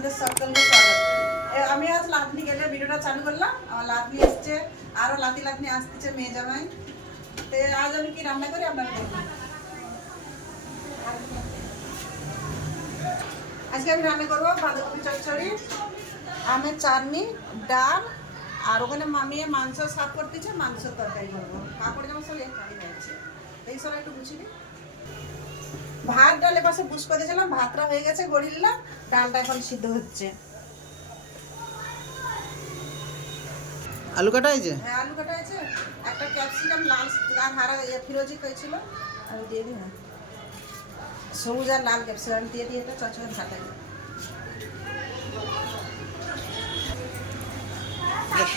আপনাদের সকলকে স্বাগত। আমি আজ লাতনি গেলে ভিডিওটা চালু করলাম। আমার লাতনি এসছে, আরও লাতি লাতনি আসতেছে মেয়ে জামাই। তো, আজ আমি কি রান্না করি আপনারা আজকে আমি রান্না করব বাঁধাকপি চচ্চড়ি, আমের চাটনি, ডাল, আর ওখানে মামিয়ে মাংস সাফ করতেছে মাংস তরকারি করব। কাপড় জামা সব এক যাচ্ছে। এই সব একটু দিই। ভাত ডাল এপাশে বুস করে দিয়েছিলাম ভাতটা হয়ে গেছে গড়ি নিলাম ডালটা এখন সিদ্ধ হচ্ছে। আলু কাটা হয়েছে? হ্যাঁ আলু কাটা আছে একটা ক্যাপসিকাম লাল আর হারা ফিরোজি হয়েছিল আমি দিয়ে দিই সবুজ আর লাল ক্যাপসিকাম দিয়ে দিয়ে এটা চচড়ে কাটাই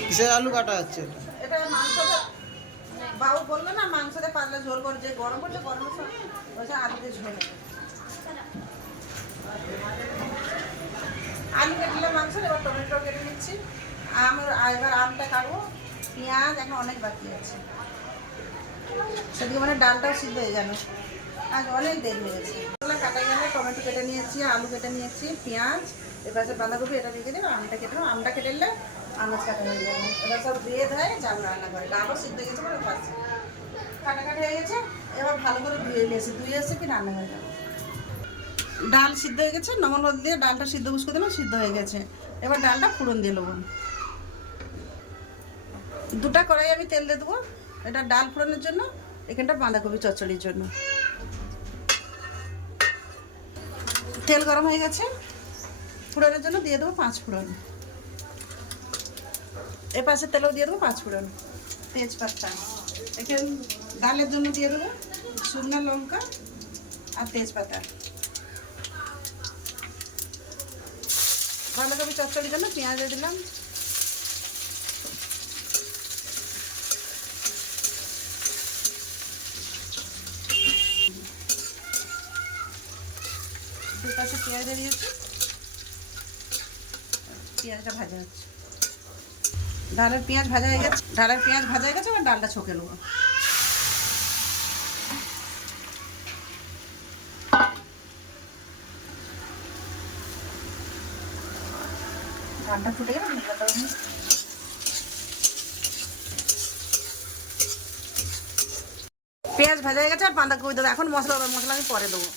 কিসের আলু কাটা হচ্ছে? এটা এটা মাংসটা বাবু বলল না, মাংসতে পাতলা ঝোল করে, যে গরম করছে গরমের সময় বলছে আলুতে ঝোল। আলু কেটে মাংস, এবার টমেটো কেটে নিচ্ছি। আম এবার আমটা কাটবো। পেঁয়াজ এখন অনেক বাকি আছে। সেদিকে মানে ডালটাও সিদ্ধ হয়ে গেল। আজ অনেক দেরি হয়ে গেছে। কাটা গেলে টমেটো কেটে নিয়েছি, আলু কেটে নিয়েছি, পেঁয়াজ এবার বাঁধাকপি, এটা রেখে দেবো আমটা কেটে আমটা কেটে নিলে আনাজ কাটা হয়ে যাবে এবার সব দিয়ে ধরে যাব রান্না করে। ডালও সিদ্ধ গেছে মানে পাচ্ছি কাটাকাটি হয়ে গেছে, এবার ভালো করে ধুয়ে নিয়েছি ধুয়ে এসে কি রান্না হয়ে যাবে ডাল সিদ্ধ হয়ে গেছে নমল হলুদ দিয়ে ডালটা সিদ্ধ বুঝকে দিলাম, সিদ্ধ হয়ে গেছে। এবার ডালটা ফুড়ন দিয়ে নেব দুটা কড়াই আমি তেল দিয়ে দেবো, এটা ডাল ফোড়নের জন্য, এখানটা বাঁধাকপি চচ্চড়ির জন্য। তেল গরম হয়ে গেছে, ফোড়নের জন্য দিয়ে দেবো পাঁচ ফোড়ন। এ পাশে তেলও দিয়ে দেবো, পাঁচ ফোড়ন। তেজপাতা। এখানে ডালের জন্য দিয়ে দেবো শুকনো লঙ্কা আর তেজপাতা। বাঁধাকপি চচ্চড়ির জন্য পেঁয়াজ দিলাম। পেঁয়াজ দিয়েছি। পেঁয়াজটা ভাজা হচ্ছে। ডালের পেঁয়াজ ভাজা হয়ে গেছে। ডালের পেঁয়াজ ভাজা হয়ে গেছে, এবার ডালটা ছকে নেব। ডালটা পেঁয়াজ ভাজা হয়ে গেছে, আর বাঁধাকপি দেবো। এখন মশলা মশলা আমি পরে দেবো।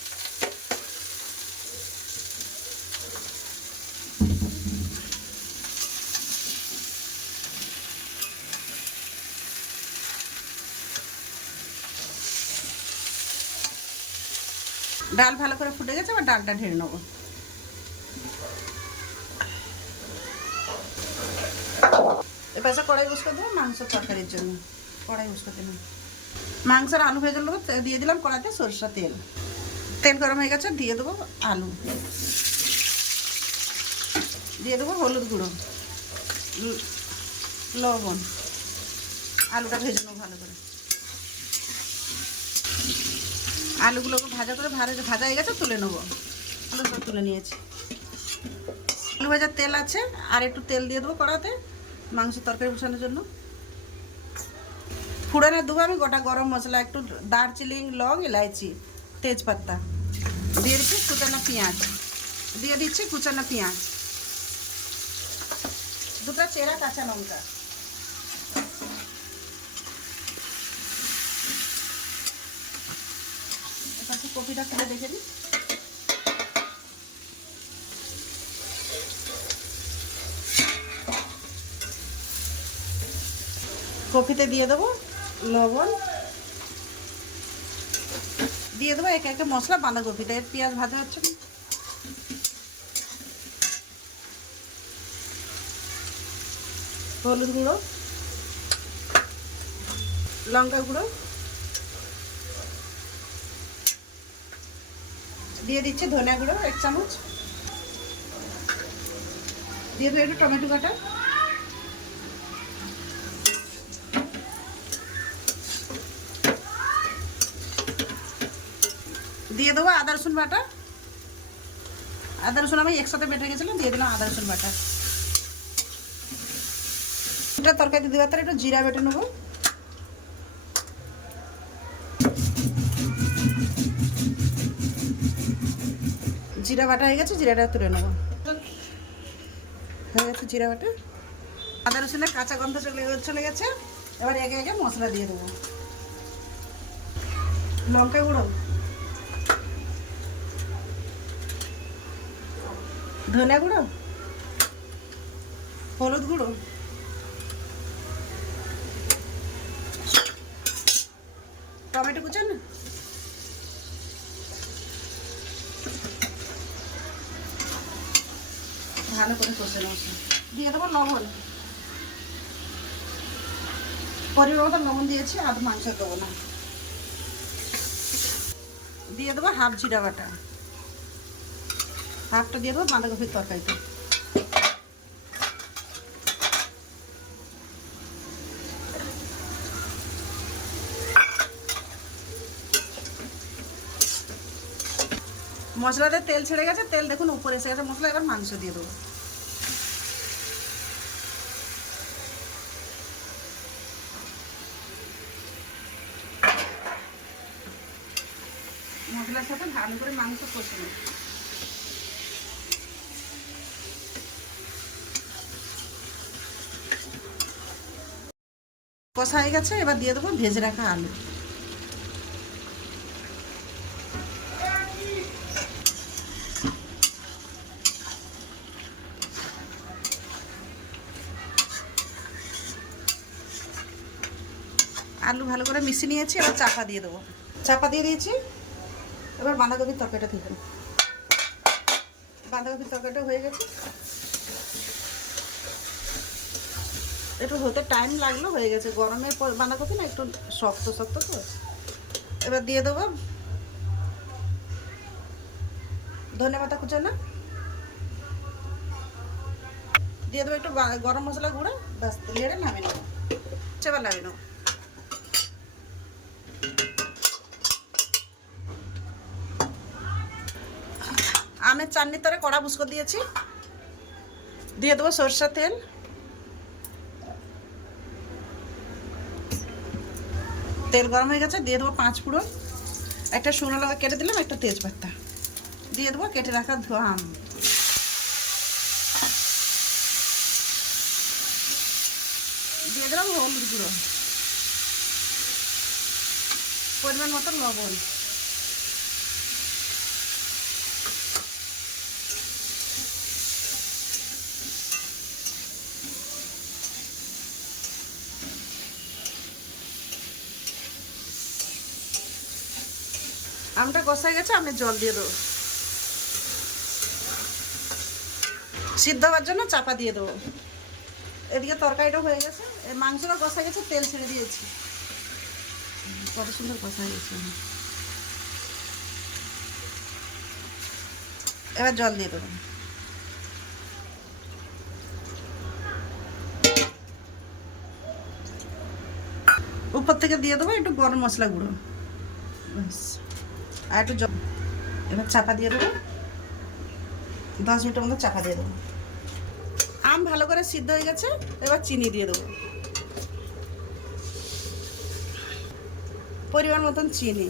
ডাল ভালো করে ফুটে গেছে, এবার ডালটা ঢেলে নেব। কড়াই তরকারির জন্য। কড়াই দিলাম আলু নেব দিয়ে দিলাম কড়াইতে তেল। তেল গরম হয়ে গেছে, দিয়ে দেবো আলু। দিয়ে দেবো হলুদ গুঁড়ো লবণ। আলুটা ভেজে নেব ভালো করে। আলুগুলোকে ভাজা করে ভাজা ভাজা হয়ে গেছে, তুলে নেব। আলু সব তুলে নিয়েছি। আলু ভাজার তেল আছে, আর একটু তেল দিয়ে দেবো কড়াতে, মাংস তরকারি বসানোর জন্য। ফুড়ানে দেবো আমি, গোটা গরম মশলা, একটু দারচিনি, লং এলাইচি তেজপাতা, দিয়ে দিচ্ছি কুচানো পেঁয়াজ। দিয়ে দিচ্ছি কুচানো পেঁয়াজ। দুটো চেরা কাঁচা লঙ্কা এপাশে কপিটা তুলে দেখে দিই। কপিতে দিয়ে দেবো লবণ। দিয়ে দেবো একে একে মশলা, বাঁধাকপিতে। এর পেঁয়াজ ভাজা হচ্ছে। হলুদ গুঁড়ো লঙ্কা গুঁড়ো। দিয়ে দিচ্ছি ধনিয়া গুঁড়ো, এক চামচ। দিয়ে দেবো একটু টমেটো কাটা দিয়ে দেবো আদা রসুন বাটা। আদা রসুন আমি একসাথে বেটে গেছিলাম, দিয়ে দিলাম আদা রসুন বাটা। এটা তরকারি দেওয়ার তার একটু জিরা বেটে নেব। জিরা বাটা হয়ে গেছে জিরাটা তুলে নেব। হয়ে গেছে জিরা বাটা। আদা রসুনের কাঁচা গন্ধ চলে চলে গেছে। এবার একে একে মশলা দিয়ে দেবো। লঙ্কা গুঁড়ো। ধনে গুঁড়ো। হলুদ গুঁড়ো। টমেটো কুচান? ভালো করে কষে নেব দিয়ে দেবো লবণ। পরিমাণ মতো লবণ দিয়েছি, আর মাংস দেবো না। দিয়ে দেবো হাফ জিরা বাটা। হাফটা দিয়ে দেবো বাঁধাকপির তরকারিতে। মশলাতে তেল ছেড়ে গেছে, তেল দেখুন উপরে এসে গেছে, মশলা, এবার মাংস দিয়ে দেবো। মশলার সাথে ভালো করে মাংস কষে কষা হয়ে গেছে, এবার দিয়ে দেবো ভেজে রাখা আলু। আলু ভালো করে মিশিয়ে নিয়েছি, এবার চাপা দিয়ে দেবো। চাপা দিয়ে দিয়েছি, এবার বাঁধাকপির তরকারিটা দিয়ে দেবো। বাঁধাকপির তরকারিটা হয়ে গেছে। একটু হতে টাইম লাগল, হয়ে গেছে। গরমের পর বাঁধাকপি না একটু শক্ত শক্ত তো। এবার দিয়ে দেবো ধনে পাতা কুচানো। দিয়ে দেবো একটু গরম মশলা গুঁড়ো, ব্যাস লেড়ে নামিয়ে নেব। সেবার নামিয়ে নেব। চাটনির তরে কড়া বুসকো দিয়েছি। দিয়ে দেবো সরষের তেল। তেল গরম হয়ে গেছে, দিয়ে দেবো পাঁচ ফোড়ন। একটা শুকনো লঙ্কা কেটে দিলাম, একটা তেজপাতা। দিয়ে দেবো কেটে রাখা ধোয়া আম দিয়ে দিলাম হলুদ গুঁড়ো। পরিমাণ মতো লবণ। আমটা কষাই গেছে, আমি জল দিয়ে দেবো। সিদ্ধ হওয়ার জন্য চাপা দিয়ে দেবো। এদিকে তরকারিটা হয়ে গেছে। মাংসটা কষা গেছে, তেল ছেড়ে দিয়েছি। কত সুন্দর কষা গেছে। এবার জল দিয়ে দেবো। উপর থেকে দিয়ে দেবো একটু গরম মশলা গুঁড়ো। ব্যাস। আর একটু এবার চাপা দিয়ে দেবো। দশ মিনিটের মতো চাপা দিয়ে দেবো। আম ভালো করে সিদ্ধ হয়ে গেছে, এবার চিনি দিয়ে দেবো। পরিমাণ মতন চিনি।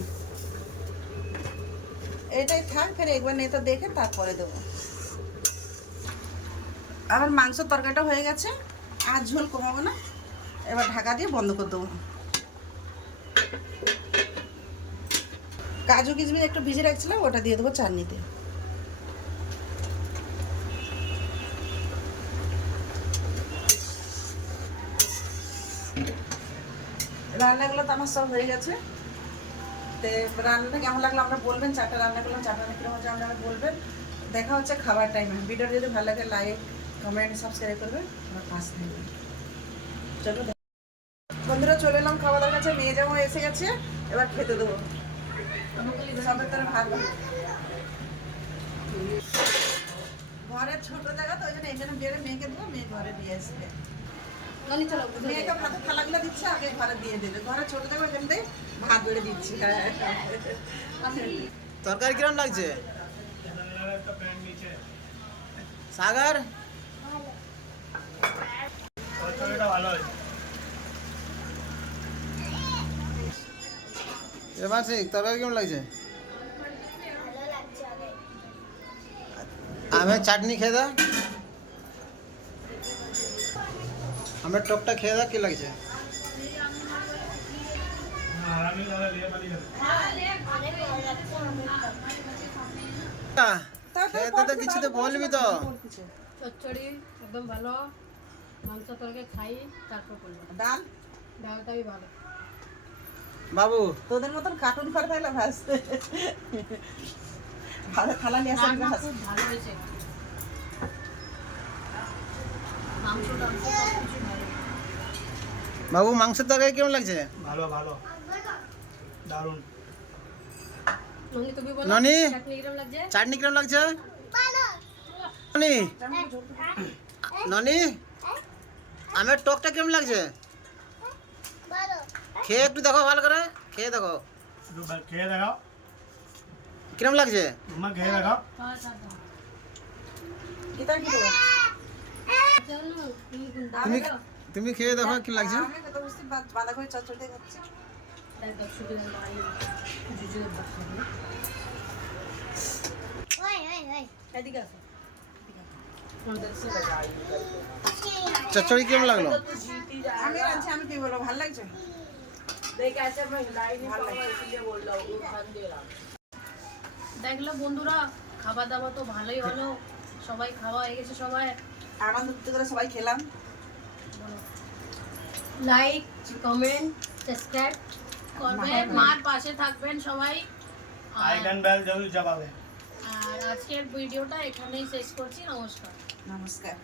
এটাই থাক, ফের একবার নেতা দেখে তারপরে দেবো। আবার মাংস তরকারিটা হয়ে গেছে, আর ঝোল কমাবো না। এবার ঢাকা দিয়ে বন্ধ করে দেবো। কাজু কিশমিশ একটু ভিজে রাখছিলাম, ওটা দিয়ে দেবো চাটনিতে। রান্নাগুলো তো আমার সব হয়ে গেছে। তো রান্নাটা কেমন লাগল আমরা বলবেন, চারটা রান্না করলাম চারটা রান্না কীরকম হচ্ছে আপনারা বলবেন। দেখা হচ্ছে খাবার টাইমে ভিডিওটা যদি ভালো লাগে লাইক কমেন্ট সাবস্ক্রাইব করবেন আমার পাশে থাকবেন চলো বন্ধুরা, চলে এলাম খাওয়া দাওয়ার কাছে। মেয়ে যেমন এসে গেছে, এবার খেতে দেবো। সবের তারা ভাত ঘরের ছোট জায়গা তো ওই জন্য এখানে বেড়ে মেয়েকে দেবো মেয়ে ঘরে দিয়ে আসবে। মেয়েকে ভাতের থালাগুলো দিচ্ছে আগে ঘরে দিয়ে দেবে। ঘরে ছোট জায়গা এখান থেকে ভাত বেড়ে দিচ্ছি। তরকারি কিরম লাগছে? সাগর? এবার ঠিক তরকারি কেমন লাগছে আমের চাটনি খেয়ে দাও আমার টকটা খেয়ে দেখ কি লাগছে আহ, তাও তো খেতে তো কিছু তো বলবি তো কিছু। চচ্চড়ি একদম ভালো মাংস তরকারি খাই তারপর করব ডাল ডালটাই ভালো বাবু। তোদের মতন কার্টুন করে থাকলে ভাস ভালো থালা নিয়ে ভালো হয়েছে। বাবু মাংসের তরকারি কেমন লাগছে? ভালো ভালো। দারুণ। ননি তুমি বলো ননি? চাটনি কিরম লাগছে? ননি? ননি? আমের টকটা কেমন লাগছে? খেয়ে একটু দেখো ভালো করে খেয়ে দেখো। খেয়ে দেখাও কিরম লাগছে? তোমার খেয়ে? চলো, তুমি খেয়ে দেখো কি লাগছে। বাঁধাকপি চচ্চড়ি খাচ্ছি। চচ্চড়ি কেমন লাগল? আমি রাঁধছি আমি কি বলব ভালো লাগছে? দেখল বন্ধুরা খাওয়া দাওয়া তো ভালোই হলো। সবাই খাওয়া হয়ে গেছে সবাই। আনন্দ করে সবাই খেলাম। লাইক কমেন্ট সাবস্ক্রাইব করবেন মার পাশে থাকবেন সবাই। আইকন বেল জরুর চাপাবে আর আজকের ভিডিওটা এখানেই শেষ করছি নমস্কার। নমস্কার।